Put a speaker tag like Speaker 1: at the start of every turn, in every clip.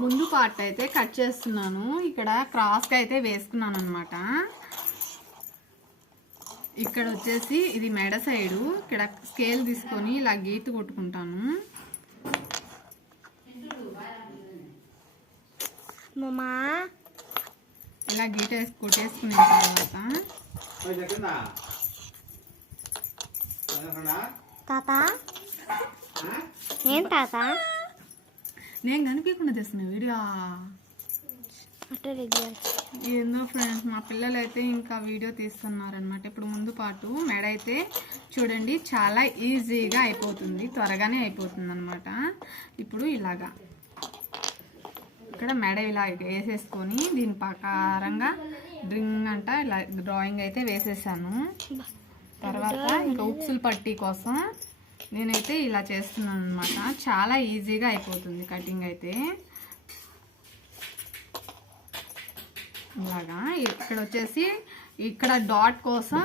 Speaker 1: ముందు పార్ట్ అయితే కట్ చేస్తున్నాను. ఇక్కడ క్రాస్గా అయితే వేసుకున్నాను అనమాట ఇక్కడ వచ్చేసి ఇది మెడ సైడు ఇక్కడ స్కేల్ తీసుకొని ఇలా గీత కొట్టుకుంటాను.
Speaker 2: మమ్మా
Speaker 1: ఇలా గీట వేసి కొట్టేసుకున్న తర్వాత?
Speaker 2: తాత? ఏం తాత?
Speaker 1: నేను కనిపించకుండా తెస్తున్నా వీడియో. ఏందో ఫ్రెండ్స్ మా పిల్లలు అయితే ఇంకా వీడియో తీస్తున్నారనమాట ఇప్పుడు ముందు పాటు మెడ అయితే చూడండి చాలా ఈజీగా అయిపోతుంది త్వరగానే అయిపోతుంది అనమాట ఇప్పుడు ఇలాగా. ఇక్కడ మెడ ఇలా వేసేసుకొని దీని ప్రకారంగా డ్రింగ్ అంట ఇలా డ్రాయింగ్ అయితే వేసేసాను. తర్వాత ఇంకా ఉక్సులు పట్టీ కోసం నేనైతే ఇలా చేస్తున్నాను అనమాట చాలా ఈజీగా అయిపోతుంది కటింగ్ అయితే. ఇలాగా ఇక్కడ వచ్చేసి ఇక్కడ డాట్ కోసం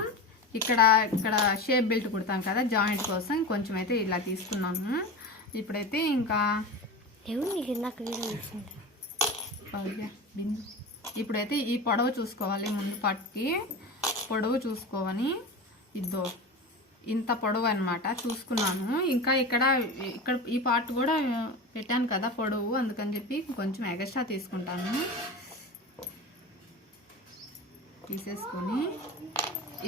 Speaker 1: ఇక్కడ ఇక్కడ షేప్ బెల్ట్ కుడతాం కదా జాయింట్ కోసం కొంచెం అయితే ఇలా తీసుకున్నాము ఇప్పుడైతే ఇంకా ఇప్పుడైతే ఈ పొడవు చూసుకోవాలి ముందు పట్టుకి. పొడవు చూసుకోవని. ఇద్దో. ఇంత పొడవు అనమాట చూసుకున్నాను. ఇంకా ఇక్కడ ఇక్కడ ఈ పార్ట్ కూడా పెట్టాను కదా పొడవు అందుకని చెప్పి కొంచెం ఎగస్ట్రా తీసుకుంటాను. తీసేసుకొని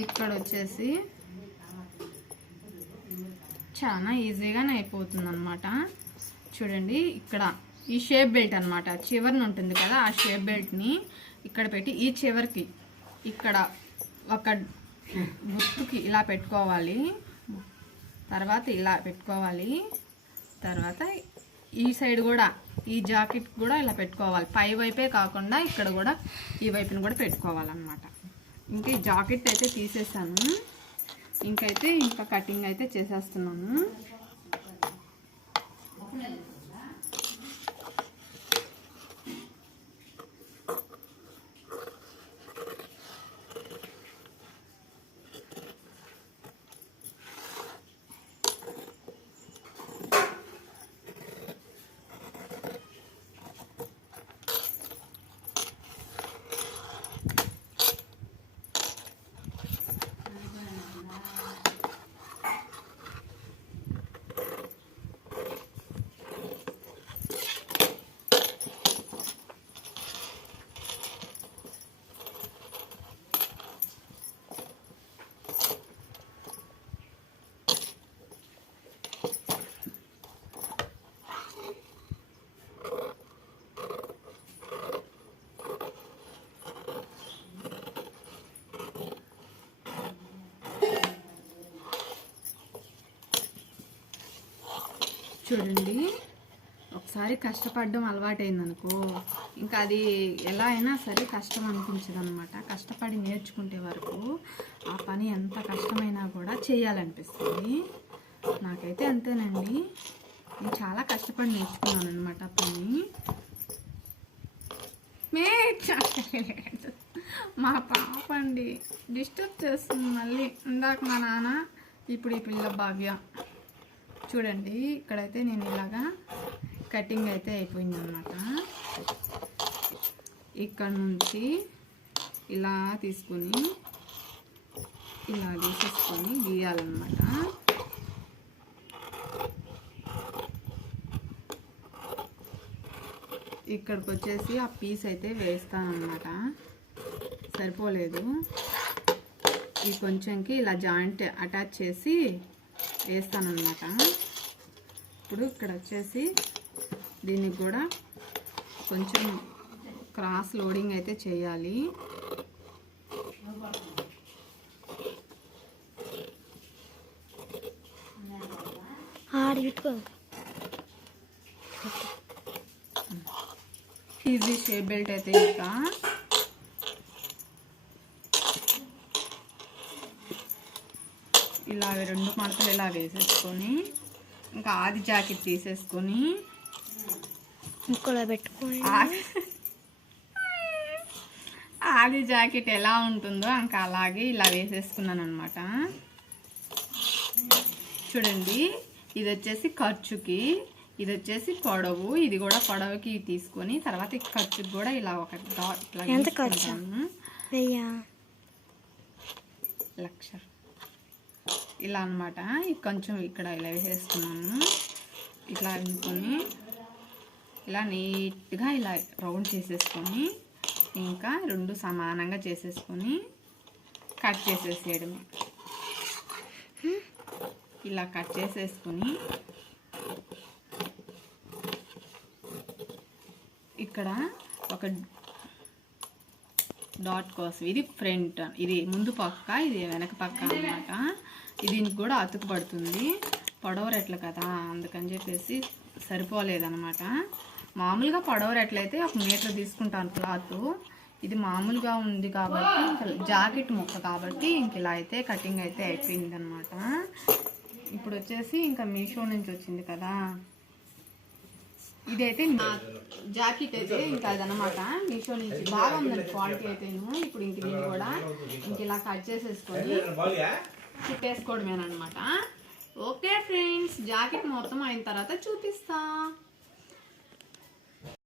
Speaker 1: ఇక్కడ వచ్చేసి చాలా ఈజీగానే అయిపోతుంది అనమాట చూడండి ఇక్కడ ఈ షేప్ బెల్ట్ అనమాట చివరిని ఉంటుంది కదా ఆ షేప్ బెల్ట్ని ఇక్కడ పెట్టి ఈ చివరికి ఇక్కడ ఒక గుర్తుకి ఇలా పెట్టుకోవాలి. తర్వాత ఇలా పెట్టుకోవాలి. తర్వాత ఈ సైడ్ కూడా ఈ జాకెట్ కూడా ఇలా పెట్టుకోవాలి. పై వైపే కాకుండా ఇక్కడ కూడా ఈ వైపుని కూడా పెట్టుకోవాలన్నమాట. ఇంకా ఈ జాకెట్ అయితే తీసేసాను. ఇంకైతే ఇంకా కటింగ్ అయితే చేసేస్తున్నాను. చూడండి. ఒకసారి కష్టపడడం అలవాటైందనుకో. ఇంకా అది ఎలా అయినా సరే కష్టం అనిపించదు అనమాట కష్టపడి నేర్చుకుంటే వరకు ఆ పని ఎంత కష్టమైనా కూడా చేయాలనిపిస్తుంది. నాకైతే అంతేనండి. నేను చాలా కష్టపడి నేర్చుకున్నాను అనమాట ఆ పని. మే మా పాప అండి. డిస్టర్బ్ చేస్తుంది మళ్ళీ. ఇందాక మా నాన్న ఇప్పుడు ఈ పిల్ల భావ్య. చూడండి ఇక్కడైతే నేను ఇలాగా కటింగ్ అయితే అయిపోయింది అనమాట ఇక్కడ నుంచి ఇలా తీసుకొని ఇలా తీసేసుకొని గీయాలన్నమాట. ఇక్కడికి వచ్చేసి ఆ పీస్ అయితే వేస్తాను సరిపోలేదు. ఈ కొంచెంకి ఇలా జాయింట్ అటాచ్ చేసి వేస్తానమాట ఇప్పుడు ఇక్కడ వచ్చేసి దీనికి కూడా కొంచెం క్రాస్ లోడింగ్ అయితే చేయాలి. ఈజీ షేప్ బెల్ట్ అయితే ఇంకా. ఇలా రెండు మడతలు ఇలా వేసేసుకొని ఇంకా ఆది జాకెట్ తీసేసుకొని.
Speaker 2: ఇంకోలా పెట్టుకోండి
Speaker 1: ఆ- ఆది జాకెట్ ఎలా ఉంటుందో ఇంకా అలాగే ఇలా వేసేసుకున్నాను అనమాట చూడండి ఇది వచ్చేసి ఖర్చుకి ఇది వచ్చేసి పొడవు ఇది కూడా పొడవుకి తీసుకొని తర్వాత ఖర్చుకి కూడా ఇలా ఒక డాట్ ఇట్లా
Speaker 2: ఖర్చు?
Speaker 1: లక్ష ఇలా అన్నమాట. కొంచెం ఇక్కడ ఇలా వేసేస్తున్నాను ఇట్లా అనుకొని ఇలా నీట్గా ఇలా రౌండ్ చేసేసుకొని ఇంకా రెండు సమానంగా చేసేసుకొని కట్ చేసేసేయడమే. ఇలా కట్ చేసేసుకొని ఇక్కడ ఒక డాట్ కోసం ఇది ఫ్రంట్ ఇది ముందు పక్క ఇది వెనక పక్క అన్నమాట. దీనికి కూడా అతుకు పడుతుంది పొడవ రెట్లు కదా అందుకని చెప్పేసి సరిపోలేదనమాట మామూలుగా పొడవ రెట్లయితే ఒక మీటర్ తీసుకుంటాను క్లాత్. ఇది మామూలుగా ఉంది కాబట్టి ఇంకా జాకెట్ ముక్క కాబట్టి ఇంక ఇలా అయితే కటింగ్ అయితే అయిపోయింది అనమాట ఇప్పుడు వచ్చేసి ఇంకా మీషో నుంచి వచ్చింది కదా. ఇదైతే నా జాకెట్ అయితే ఇంకా అదనమాట మీషో నుంచి బాగా ఉందండి క్వాలిటీ అయితే ఇప్పుడు ఇంక దీన్ని కూడా ఇంక ఇలా కట్ చేసేసుకొని కుట్టేసుకోవడమేనమాట ఓకే ఫ్రెండ్స్ జాకెట్ మొత్తం అయిన తర్వాత చూపిస్తా.